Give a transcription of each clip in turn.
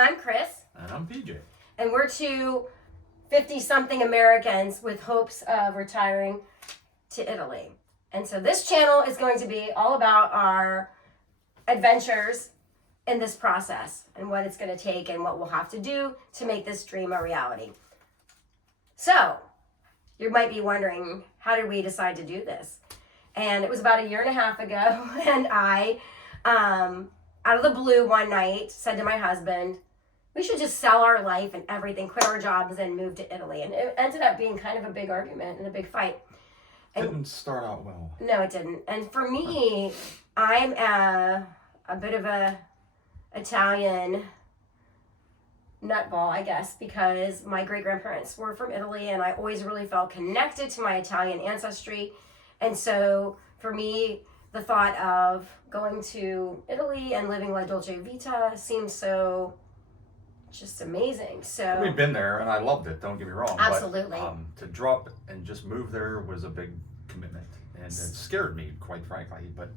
I'm Chris. And I'm PJ. And we're two 50-something Americans with hopes of retiring to Italy. And so this channel is going to be all about our adventures in this process and what it's going to take and what we'll have to do to make this dream a reality. So, you might be wondering, how did we decide to do this? And it was about 1.5 years ago, and I, out of the blue one night, said to my husband, we should just sell our life and everything, quit our jobs and move to Italy. And it ended up being kind of a big argument and a big fight. And didn't start out well. No, it didn't. And for me, I'm a bit of a Italian nutball, I guess, because my great-grandparents were from Italy and I always really felt connected to my Italian ancestry. And so for me, the thought of going to Italy and living La Dolce Vita seemed so just amazing. So we've been there and I loved it, don't get me wrong. Absolutely. But, to drop and just move there was a big commitment. And it scared me, quite frankly. But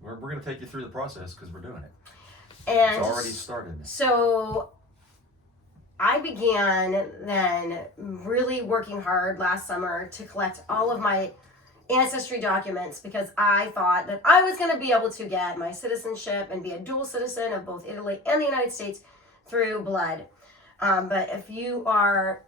we're going to take you through the process because we're doing it. And it's already started. So I began then really working hard last summer to collect all of my ancestry documents because I thought that I was going to be able to get my citizenship and be a dual citizen of both Italy and the United States through blood. But if you are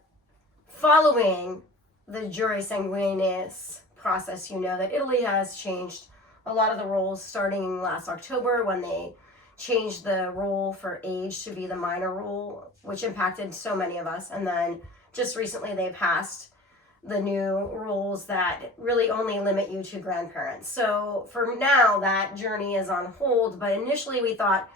following the jure sanguinis process, you know that Italy has changed a lot of the rules starting last October when they changed the rule for age to be the minor rule, which impacted so many of us. And then just recently they passed the new rules that really only limit you to grandparents. So for now, that journey is on hold. But initially we thought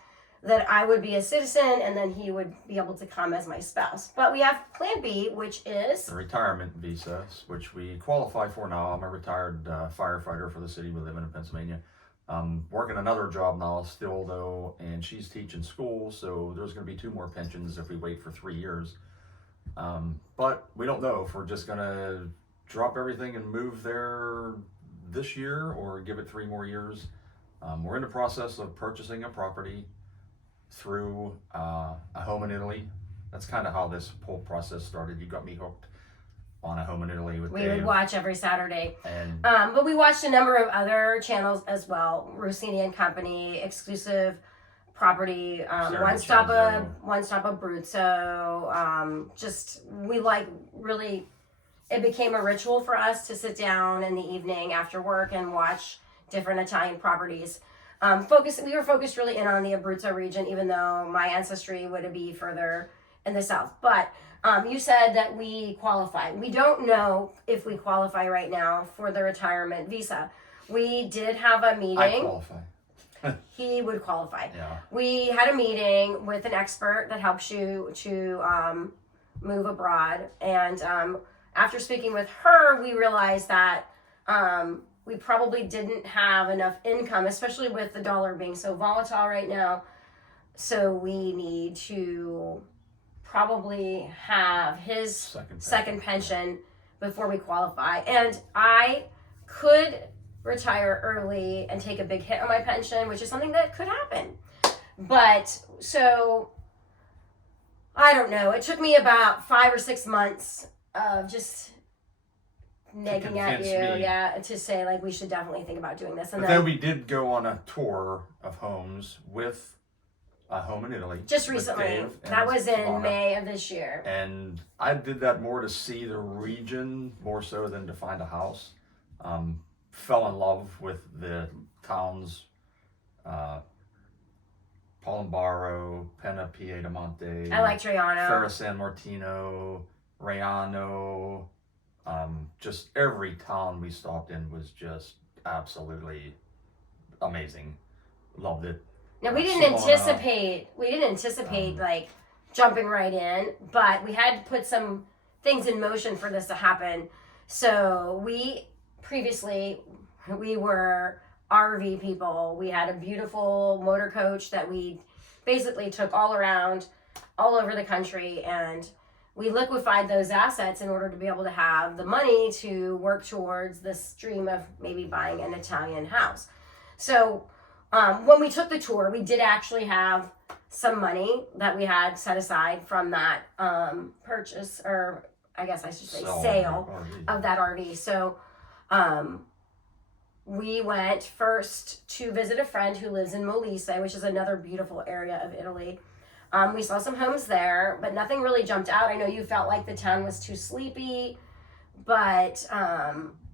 that I would be a citizen and then he would be able to come as my spouse. But we have plan B, which is the retirement visas, which we qualify for now. I'm a retired firefighter for the city we live in Pennsylvania. Working another job now still though, and she's teaching school, so there's going to be 2 more pensions if we wait for 3 years. But we don't know if we're just going to drop everything and move there this year or give it 3 more years. We're in the process of purchasing a property through a home in Italy. That's kind of how this whole process started. You got me hooked on a home in Italy with Dave. We would watch every Saturday. And but we watched a number of other channels as well. Rossini and Company, Exclusive Property, One Stop Abruzzo. Just, we like really, it became a ritual for us to sit down in the evening after work and watch different Italian properties. We were focused really in on the Abruzzo region, even though my ancestry would be further in the south. But you said that we qualify. We don't know if we qualify right now for the retirement visa. We did have a meeting. I qualify. He would qualify. Yeah. We had a meeting with an expert that helps you to move abroad. And after speaking with her, we realized that we probably didn't have enough income, especially with the dollar being so volatile right now. So we need to probably have his second pension before we qualify. And I could retire early and take a big hit on my pension, which is something that could happen. But so I don't know. It took me about 5 or 6 months of just nagging at you, to say like we should definitely think about doing this. And then we did go on a tour of homes with a home in Italy. Just recently. That was in May of this year. And I did that more to see the region more so than to find a house. Fell in love with the towns, Palombaro, Penna Piedemonte. I like Triano. Ferra San Martino, Raiano. Just every town we stopped in was just absolutely amazing. Loved it. Now we didn't anticipate like jumping right in, but we had to put some things in motion for this to happen. So we were RV people. We had a beautiful motor coach that we basically took all around, all over the country, and we liquefied those assets in order to be able to have the money to work towards this dream of maybe buying an Italian house. So when we took the tour, we did actually have some money that we had set aside from that purchase, or I guess I should say sale of that RV. So we went first to visit a friend who lives in Molise, which is another beautiful area of Italy. We saw some homes there, but nothing really jumped out. I know you felt like the town was too sleepy, but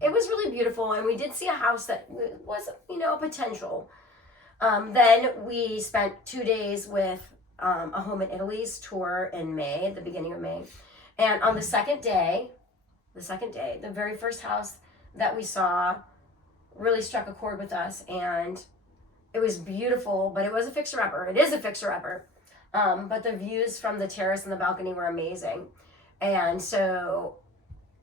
it was really beautiful, and we did see a house that was, a potential. Then we spent 2 days with a Home in Italy's tour in May, at the beginning of May. And on the second day, the very first house that we saw really struck a chord with us, and it was beautiful, but it was a fixer-upper. It is a fixer-upper. But the views from the terrace and the balcony were amazing. And so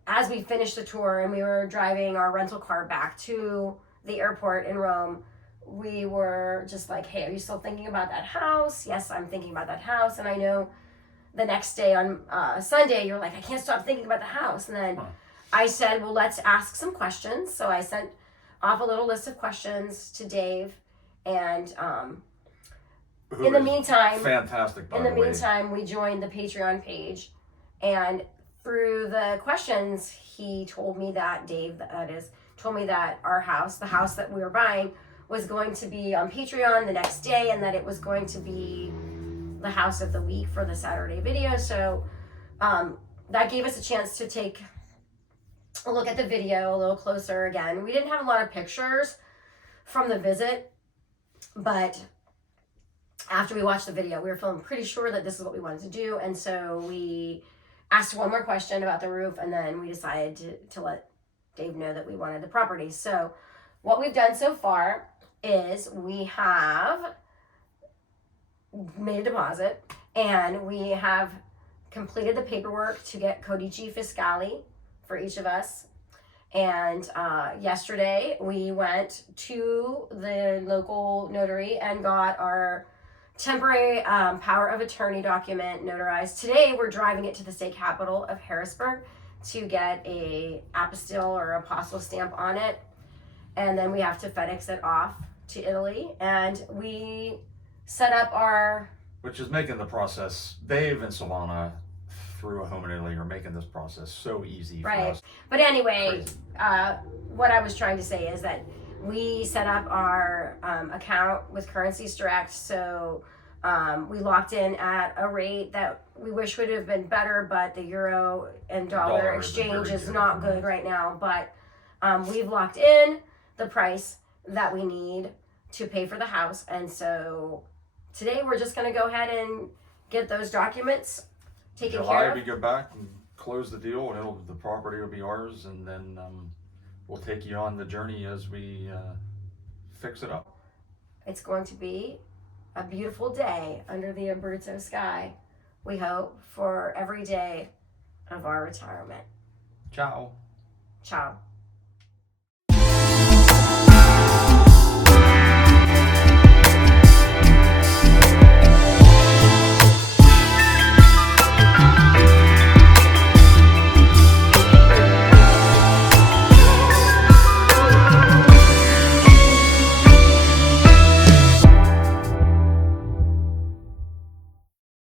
as we finished the tour and we were driving our rental car back to the airport in Rome, we were just like, hey, are you still thinking about that house? Yes, I'm thinking about that house. And I know the next day on Sunday, you're like, I can't stop thinking about the house. And then I said, well, let's ask some questions. So I sent off a little list of questions to Dave. And in the meantime, fantastic. Meantime, we joined the Patreon page. And through the questions, he told me that, Dave, that is, told me that our house, the house that we were buying, was going to be on Patreon the next day, and that it was going to be the house of the week for the Saturday video. So that gave us a chance to take a look at the video a little closer again. We didn't have a lot of pictures from the visit, but after we watched the video, we were feeling pretty sure that this is what we wanted to do. And so we asked one more question about the roof, and then we decided to let Dave know that we wanted the property. So what we've done so far is we have made a deposit, and we have completed the paperwork to get codici fiscali for each of us. And yesterday we went to the local notary and got our temporary power of attorney document notarized. Today we're driving it to the state capital of Harrisburg to get a apostille or apostille stamp on it. And then we have to FedEx it off to Italy. And we set up our... Which is making the process, Dave and Silvana through a Home in Italy are making this process so easy for us. But anyway, what I was trying to say is that we set up our account with Currencies Direct. So we locked in at a rate that we wish would have been better, but the euro and dollar exchange is not good right now. But we've locked in the price that we need to pay for the house. And so today we're just going to go ahead and get those documents taken care of. We go back and close the deal, and the property will be ours, and then we'll take you on the journey as we fix it up. It's going to be a beautiful day under the Abruzzo sky, we hope, for every day of our retirement. Ciao. Ciao.